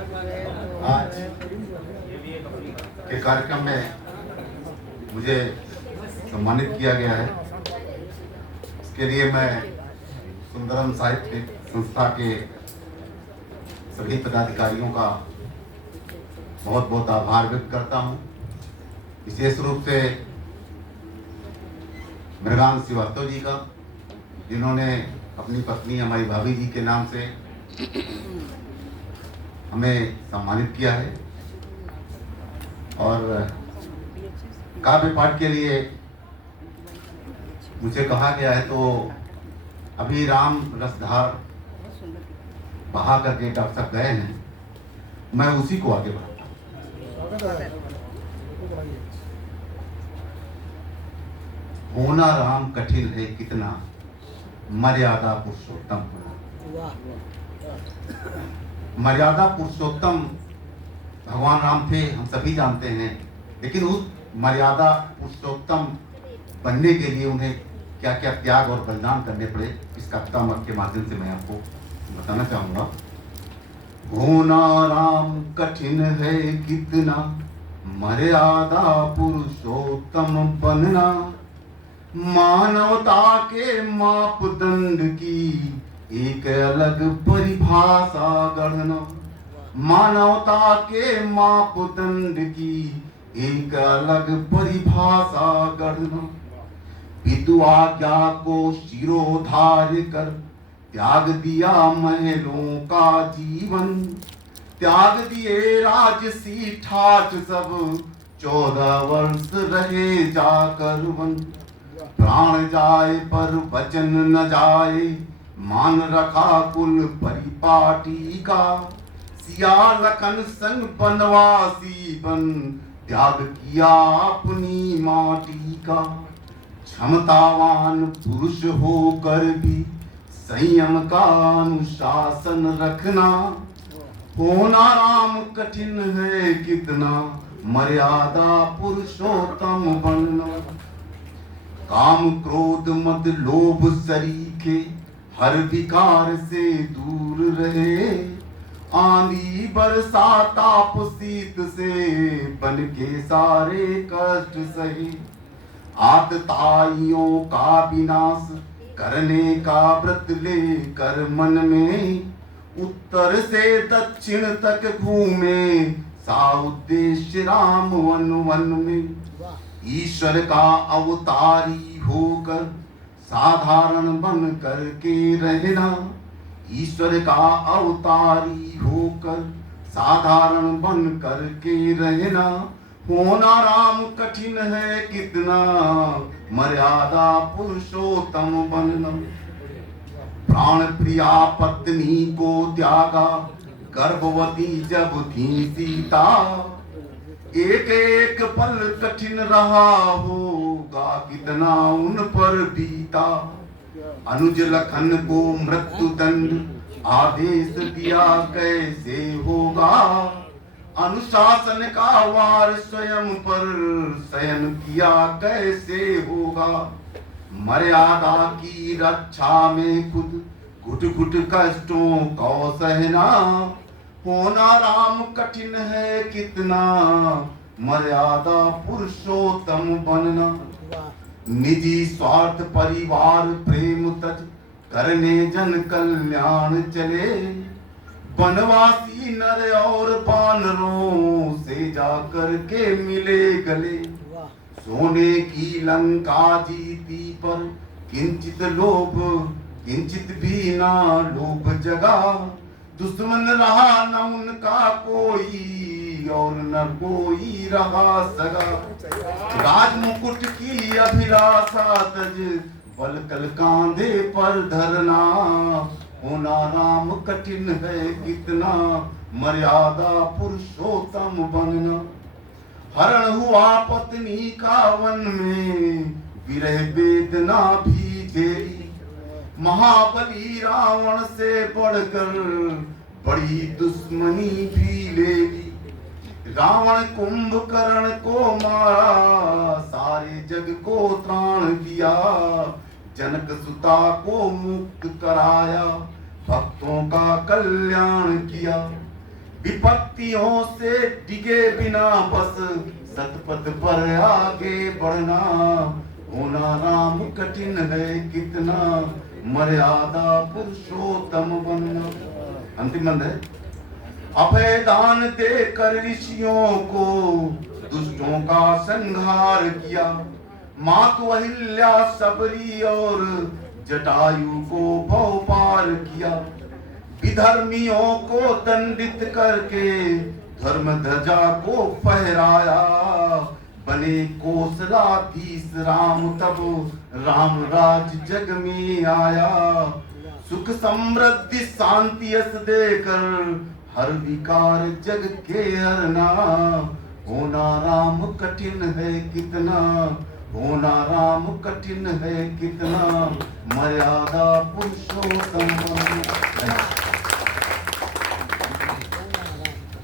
आज के कार्यक्रम में मुझे सम्मानित किया गया है। इसके लिए मैं सुंदरम साहित्य संस्था के सभी पदाधिकारियों का बहुत बहुत आभार व्यक्त करता हूँ। विशेष रूप से मृगांक श्रीवास्तव जी का, जिन्होंने अपनी पत्नी हमारी भाभी जी के नाम से हमें सम्मानित किया है। और काव्य पाठ के लिए मुझे कहा गया है, तो अभी राम रसधार बहा करके डॉक्टर साहब गए हैं, मैं उसी को आगे बढ़ाता हूँ। होना राम कठिन है कितना, मर्यादा पुरुषोत्तम। मर्यादा पुरुषोत्तम भगवान राम थे, हम सभी जानते हैं, लेकिन उस मर्यादा पुरुषोत्तम बनने के लिए उन्हें क्या क्या त्याग और बलिदान करने पड़े, इस कविता के माध्यम से मैं आपको बताना चाहूंगा। होना राम कठिन है कितना, मर्यादा पुरुषोत्तम बनना। मानवता के मापदंड की एक अलग परिभाषा गढ़ना। मानवता के मापदंड की एक अलग परिभाषा गढ़ना। पितु आज्ञा को शिरोधार्य कर त्याग दिया महलों का जीवन। त्याग दिए राजसी ठाठ सब, 14 वर्ष रहे जाकर वन। प्राण जाए पर वचन न जाए, मान रखा कुल परिपाटी का। सिया लखन संग बनवासी बन, त्याग किया अपनी माटी का। क्षमतावान पुरुष होकर भी संयम का अनुशासन रखना। होना राम कठिन है कितना, मर्यादा पुरुषोत्तम बनना। काम क्रोध मद लोभ सरीखे, हर विकार से दूर रहे। आंधी बरसा ताप शीत से, बन के सारे कष्ट सहे। आतताइयों का विनाश करने का व्रत ले कर मन में। उत्तर से दक्षिण तक घूमे, सा उद्देश्य राम वन वन में। ईश्वर का अवतारी होकर साधारण बन करके रहना। ईश्वर का अवतारी होकर साधारण बन करके रहना। होना राम कठिन है कितना, मर्यादा पुरुषोत्तम बनना। प्राण प्रिया पत्नी को त्यागा, गर्भवती जब थी सीता। एक एक पल कठिन रहा होगा, कितना उन पर बीता। अनुज लखन को मृत्यु दंड आदेश दिया, कैसे होगा। अनुशासन का वार स्वयं पर शयन किया, कैसे होगा। मर्यादा की रक्षा में खुद घुट घुट कष्टों को सहना। होना राम कठिन है कितना, मर्यादा पुरुषोत्तम बनना। निजी स्वार्थ परिवार प्रेम तज करने जन कल्याण चले। वनवासी नर और बानरों से जाकर के मिले गले। सोने की लंका जीती पर किंचित लोभ, किंचित भी ना लोभ जगा। दुश्मन रहा न उनका कोई, और न कोई रहा सगा। राजमुकुट की अभिलाषा तज, बल कल कांधे पर धरना। होना राम कठिन है कितना, मर्यादा पुरुषोत्तम बनना। हरण हुआ पत्नी का वन में, विरह वेदना भी झेली। महाबली रावण से बढ़कर बड़ी दुश्मनी भी ले ली। रावण कुंभकर्ण को मारा, सारे जग को त्राण दिया। जनक सुता को मुक्त कराया, भक्तों का कल्याण किया। विपत्तियों से डिगे बिना बस सतपथ पर आगे बढ़ना, होना राम कठिन है कितना, मर्यादा पुरुषोत्तम बनना। अंतिम मंद है, अभय दान देकर ऋषियों को दुष्टों का संहार किया, मातु अहिल्या सबरी और जटायु को भव पार किया, विधर्मियों को दंडित करके धर्म ध्वजा को फहराया, बने कोसलाधीश राम तब राम राज जग में आया, सुख समृद्धि शांति यश देकर हर विकार जग के हरना, होना राम कठिन है कितना, होना राम कठिन है कितना, मर्यादा पुरुषोत्तम।